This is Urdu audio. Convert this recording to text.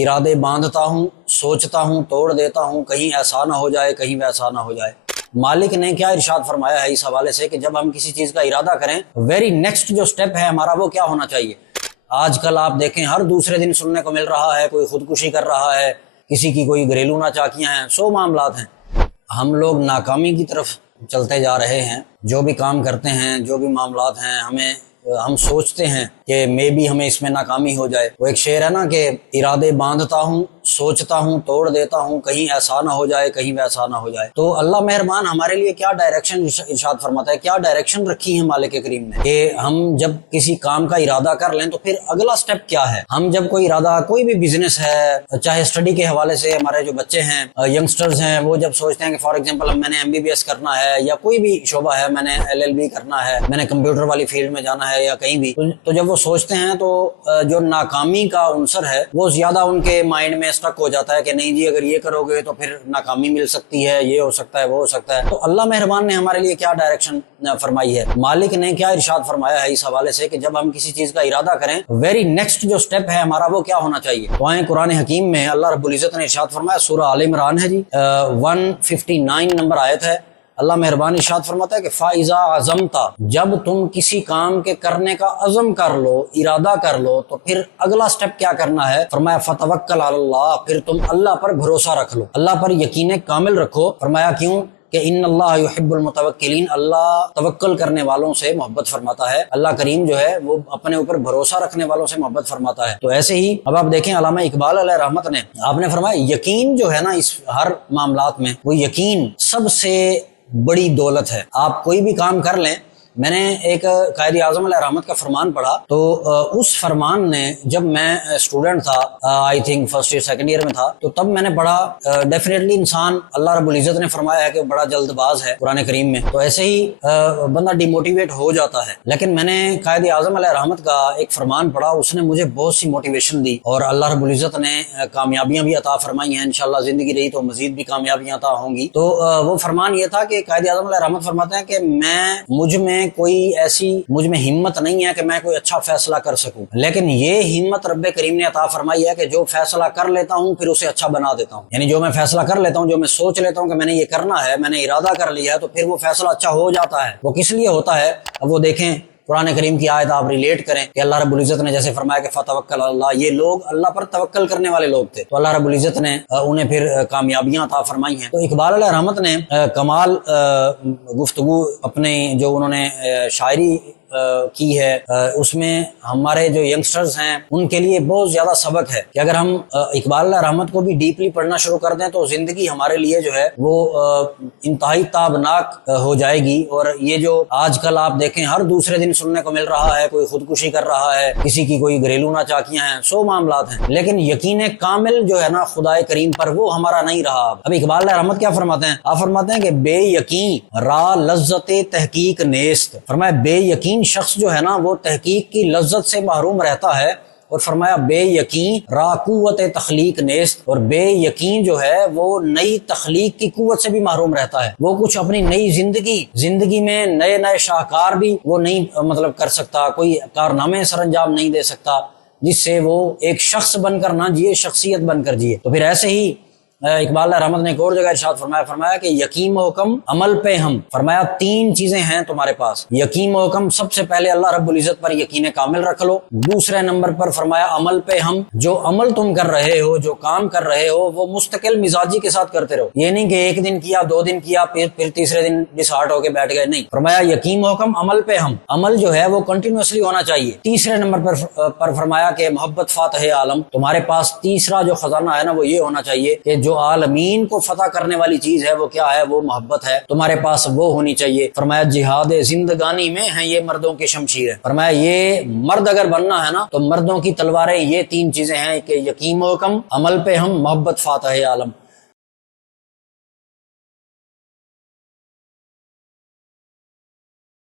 ارادے باندھتا ہوں، سوچتا ہوں، توڑ دیتا ہوں، کہیں ایسا نہ ہو جائے، کہیں ویسا نہ ہو جائے۔ مالک نے کیا ارشاد فرمایا ہے اس حوالے سے کہ جب ہم کسی چیز کا ارادہ کریں، ویری نیکسٹ جو سٹیپ ہے ہمارا وہ کیا ہونا چاہیے۔ آج کل آپ دیکھیں ہر دوسرے دن سننے کو مل رہا ہے کوئی خودکشی کر رہا ہے، کسی کی کوئی گھریلو ناچاکیاں ہیں، 100 معاملات ہیں۔ ہم لوگ ناکامی کی طرف چلتے جا رہے ہیں۔ جو بھی کام کرتے ہیں، جو بھی معاملات ہیں، ہم سوچتے ہیں کہ بھی ہمیں اس میں ناکامی ہو جائے۔ وہ ایک شعر ہے نا کہ ارادے باندھتا ہوں، سوچتا ہوں، توڑ دیتا ہوں، کہیں ایسا نہ ہو جائے، کہیں ویسا نہ ہو جائے۔ تو اللہ مہربان ہمارے لیے کیا ڈائریکشن ارشاد فرماتا ہے، کیا ڈائریکشن رکھی ہے مالک کریم نے کہ ہم جب کسی کام کا ارادہ کر لیں تو پھر اگلا سٹیپ کیا ہے۔ ہم جب کوئی ارادہ، کوئی بھی بزنس ہے، چاہے اسٹڈی کے حوالے سے ہمارے جو بچے ہیں، ینگسٹرز ہیں، وہ جب سوچتے ہیں کہ فار ایگزامپل میں نے MBBS کرنا ہے یا کوئی بھی شعبہ ہے، میں نے LLB کرنا ہے، میں نے کمپیوٹر والی فیلڈ میں جانا ہے یا کہیں بھی، تو جب وہ سوچتے ہیں تو جو ناکامی کا عنصر ہے وہ زیادہ ان کے مائنڈ میں اسٹک ہو جاتا ہے کہ نہیں جی اگر یہ کرو گے تو پھر ناکامی مل سکتی ہے، یہ ہو سکتا ہے، وہ ہو سکتا ہے۔ تو اللہ مہربان نے ہمارے لیے کیا ڈائریکشن فرمائی ہے، مالک نے کیا ارشاد فرمایا ہے اس حوالے سے کہ جب ہم کسی چیز کا ارادہ کریں، ویری نیکسٹ جو سٹیپ ہے ہمارا وہ کیا ہونا چاہیے۔ تو آئیں قرآن حکیم میں اللہ رب العزت نے ارشاد فرمایا، سورہ آل عمران ہے جی، 159 نمبر آیت ہے۔ اللہ مہربان ارشاد فرماتا ہے کہ فَإِذَا عَزَمْتَ، جب تم کسی کام کے کرنے کا عزم کر لو، ارادہ کر لو، تو پھر اگلا سٹیپ کیا کرنا ہے، فرمایا فَتَوَكَّلْ عَلَى اللَّهِ، پھر تم اللہ پر بھروسہ رکھ لو، اللہ پر یقین کامل رکھو۔ فرمایا کیوں کہ ان اللہ یحب المتوکلین، اللہ توکل کرنے والوں سے محبت فرماتا ہے۔ اللہ کریم جو ہے وہ اپنے اوپر بھروسہ رکھنے والوں سے محبت فرماتا ہے۔ تو ایسے ہی اب آپ دیکھیں علامہ اقبال علیہ رحمت نے، آپ نے فرمایا یقین جو ہے نا اس ہر معاملات میں، وہ یقین سب سے بڑی دولت ہے۔ آپ کوئی بھی کام کر لیں، میں نے ایک قائد اعظم علیہ رحمت کا فرمان پڑھا، تو اس فرمان نے جب میں اسٹوڈنٹ تھا، I think first year second year میں تھا، تو تب میں نے پڑھا ڈیفینیٹلی انسان، اللہ رب العزت نے فرمایا ہے کہ بڑا جلد باز ہے قرآن کریم میں، تو ایسے ہی بندہ ڈی موٹیویٹ ہو جاتا ہے۔ لیکن میں نے قائد اعظم علیہ رحمت کا ایک فرمان پڑھا، اس نے مجھے بہت سی موٹیویشن دی، اور اللہ رب العزت نے کامیابیاں بھی عطا فرمائی ہیں، انشاءاللہ زندگی رہی تو مزید بھی کامیابیاں عطا ہوں گی۔ تو وہ فرمان یہ تھا کہ قائد اعظم علیہ رحمت فرماتے ہیں کہ مجھ میں ہمت نہیں ہے کہ میں کوئی اچھا فیصلہ کر سکوں، لیکن یہ ہمت رب کریم نے عطا فرمائی ہے کہ جو فیصلہ کر لیتا ہوں پھر اسے اچھا بنا دیتا ہوں۔ یعنی جو میں فیصلہ کر لیتا ہوں، جو میں سوچ لیتا ہوں کہ میں نے یہ کرنا ہے، میں نے ارادہ کر لیا ہے، تو پھر وہ فیصلہ اچھا ہو جاتا ہے۔ وہ کس لیے ہوتا ہے، اب وہ دیکھیں قرآن کریم کی آیت آپ ریلیٹ کریں کہ اللہ رب العزت نے جیسے فرمایا کہ فتوکل اللہ، یہ لوگ اللہ پر توکل کرنے والے لوگ تھے، تو اللہ رب العزت نے انہیں پھر کامیابیاں عطا فرمائی ہیں۔ تو اقبال علیہ رحمت نے کمال گفتگو اپنے جو انہوں نے شاعری کی ہے، اس میں ہمارے جو ینگسٹرز ہیں ان کے لیے بہت زیادہ سبق ہے کہ اگر ہم اقبال علیہ رحمت کو بھی ڈیپلی پڑھنا شروع کر دیں تو زندگی ہمارے لیے جو ہے وہ انتہائی تابناک ہو جائے گی۔ اور یہ جو آج کل آپ دیکھیں ہر دوسرے دن سننے کو مل رہا ہے کوئی خودکشی کر رہا ہے، کسی کی کوئی گھریلو ناچاکیاں ہیں، 100 معاملات ہیں، لیکن یقین کامل جو ہے نا خدائے کریم پر وہ ہمارا نہیں رہا۔ اب اقبال علیہ رحمت کیا فرماتے ہیں، آپ فرماتے ہیں کہ بے یقین را لذت تحقیق نیست، فرمایا بے یقین شخص جو ہے نا وہ تحقیق کی لذت سے محروم رہتا ہے، اور فرمایا بے یقین را قوت تخلیق نیست، اور بے یقین جو ہے وہ نئی تخلیق کی قوت سے بھی محروم رہتا ہے۔ وہ کچھ اپنی نئی زندگی میں نئے شاہکار بھی وہ نہیں مطلب کر سکتا، کوئی کارنامے سر انجام نہیں دے سکتا جس سے وہ ایک شخص بن کر نہ جیے، شخصیت بن کر جیے۔ تو پھر ایسے ہی اقبال علیہ رحمت نے ایک اور جگہ ارشاد فرمایا کہ یقین و حکم عمل پہ ہم، فرمایا 3 چیزیں ہیں تمہارے پاس، یقین و حکم، سب سے پہلے اللہ رب العزت پر یقین کامل رکھ لو، دوسرے نمبر پر فرمایا عمل پہ ہم، جو عمل تم کر رہے ہو، جو کام کر رہے ہو وہ مستقل مزاجی کے ساتھ کرتے رہو، یہ نہیں کہ ایک دن کیا، 2 دن کیا، پھر تیسرے دن ڈسہارٹ ہو کے بیٹھ گئے، نہیں، فرمایا یقین و حکم عمل پہ ہم، عمل جو ہے وہ کنٹینیوسلی ہونا چاہیے۔ تیسرے نمبر پر فرمایا کہ محبت فاتح عالم، تمہارے پاس تیسرا جو خزانہ ہے نا وہ یہ ہونا چاہیے کہ جو عالمین کو فتح کرنے والی چیز ہے وہ کیا ہے، وہ محبت ہے، تمہارے پاس وہ ہونی چاہیے۔ فرمایا جہاد زندگانی میں ہیں یہ مردوں کی شمشیر ہے، فرمایا یہ مرد اگر بننا ہے نا تو مردوں کی تلواریں یہ 3 چیزیں ہیں کہ یقین و حکم، عمل پہ ہم، محبت فاتح عالم۔